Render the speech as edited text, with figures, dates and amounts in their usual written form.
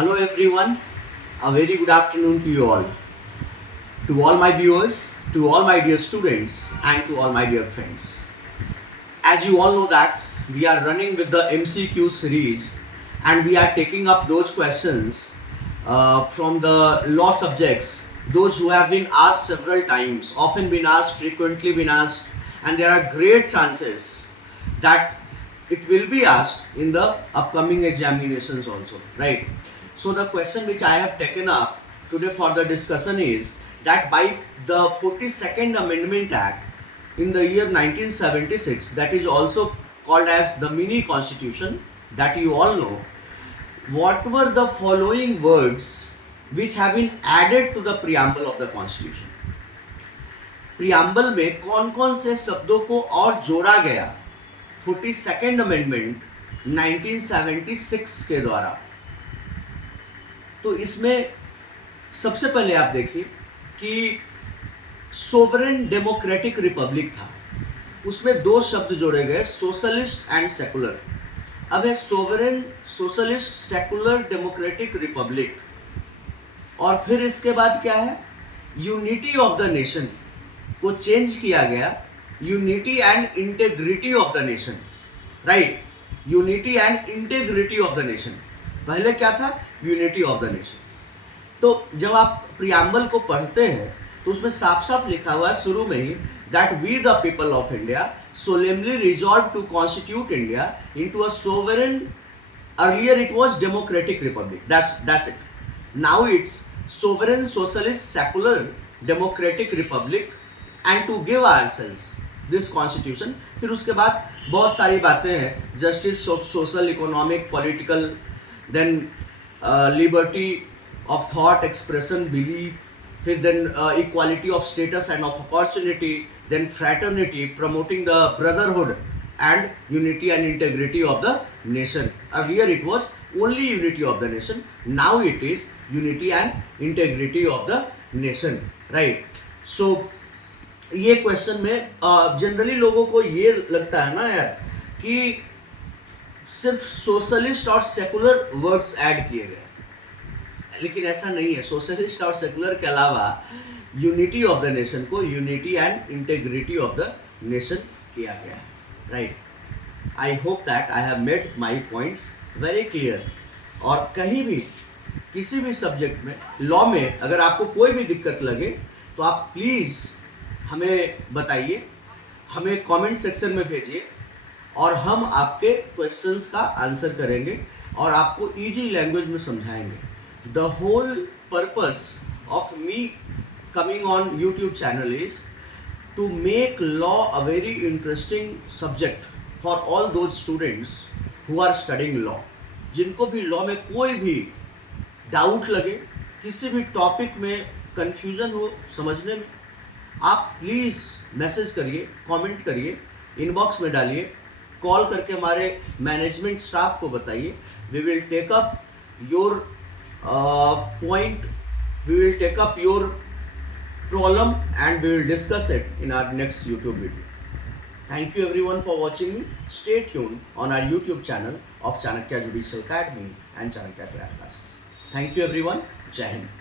Hello everyone, a very good afternoon to you all. To all my viewers, to all my dear students and to all my dear friends. As you all know that we are running with the MCQ series and we are taking up those questions from the law subjects, those who have been asked several times, often been asked, frequently been asked, and there are great chances that it will be asked in the upcoming examinations also, right? So the question which I have taken up today for the discussion is that by the 42nd Amendment Act in the year 1976, that is also called as the mini constitution, that you all know, what were the following words which have been added to the preamble of the constitution? preamble में कौन कौन से शब्दों को और जोड़ा गया 42nd amendment 1976 के द्वारा? तो इसमें सबसे पहले आप देखिए कि सोवरेन डेमोक्रेटिक रिपब्लिक था, उसमें दो शब्द जोड़े गए, सोशलिस्ट एंड सेकुलर. अब है sovereign socialist secular democratic Republic, और फिर इसके बाद क्या है, यूनिटी ऑफ द नेशन को चेंज किया गया, unity and integrity of the nation, right? Unity and integrity of the nation. पहले क्या था? Unity of the nation. तो जब आप प्रियम्बल को पढ़ते हैं तो उसमें साफ साफ लिखा हुआ है शुरू में ही that we the people of India solemnly resolved to constitute India into a sovereign. Earlier it was democratic republic. That's it. Now it's sovereign socialist secular democratic republic, and to give ourselves this constitution. फिर उसके बाद बहुत सारी बातें हैं, justice, social, economic, political, then liberty of thought, expression, belief, फिर then equality of status and of opportunity, then fraternity, promoting the brotherhood and unity and integrity of the nation. Earlier it was only unity of the nation, now it is unity and integrity of the nation, right? So ये question में generally लोगों को ये लगता है ना यार कि सिर्फ सोशलिस्ट और सेकुलर वर्ड्स ऐड किए गए, लेकिन ऐसा नहीं है. सोशलिस्ट और सेकुलर के अलावा यूनिटी ऑफ द नेशन को unity and integrity of the nation किया गया है, right? I hope that I have made my points very clear. और कहीं भी किसी भी सब्जेक्ट में, लॉ में, अगर आपको कोई भी दिक्कत लगे तो आप प्लीज़ हमें बताइए, हमें कमेंट सेक्शन में भेजिए और हम आपके क्वेश्चंस का आंसर करेंगे और आपको इजी लैंग्वेज में समझाएंगे. The whole purpose of me coming on YouTube channel is to make law a very interesting subject for all those students who are studying law. जिनको भी लॉ में कोई भी डाउट लगे, किसी भी टॉपिक में कंफ्यूजन हो समझने में, आप प्लीज़ मैसेज करिए, कमेंट करिए, इनबॉक्स में डालिए, कॉल करके हमारे मैनेजमेंट स्टाफ को बताइए. We will take up your point, we will take up your problem and we will discuss it in our next YouTube video. Thank you everyone for watching me. Stay tuned on our YouTube channel of Chanakya Judicial Academy and Chanakya Craft Classes. Thank you everyone. Jai Hind.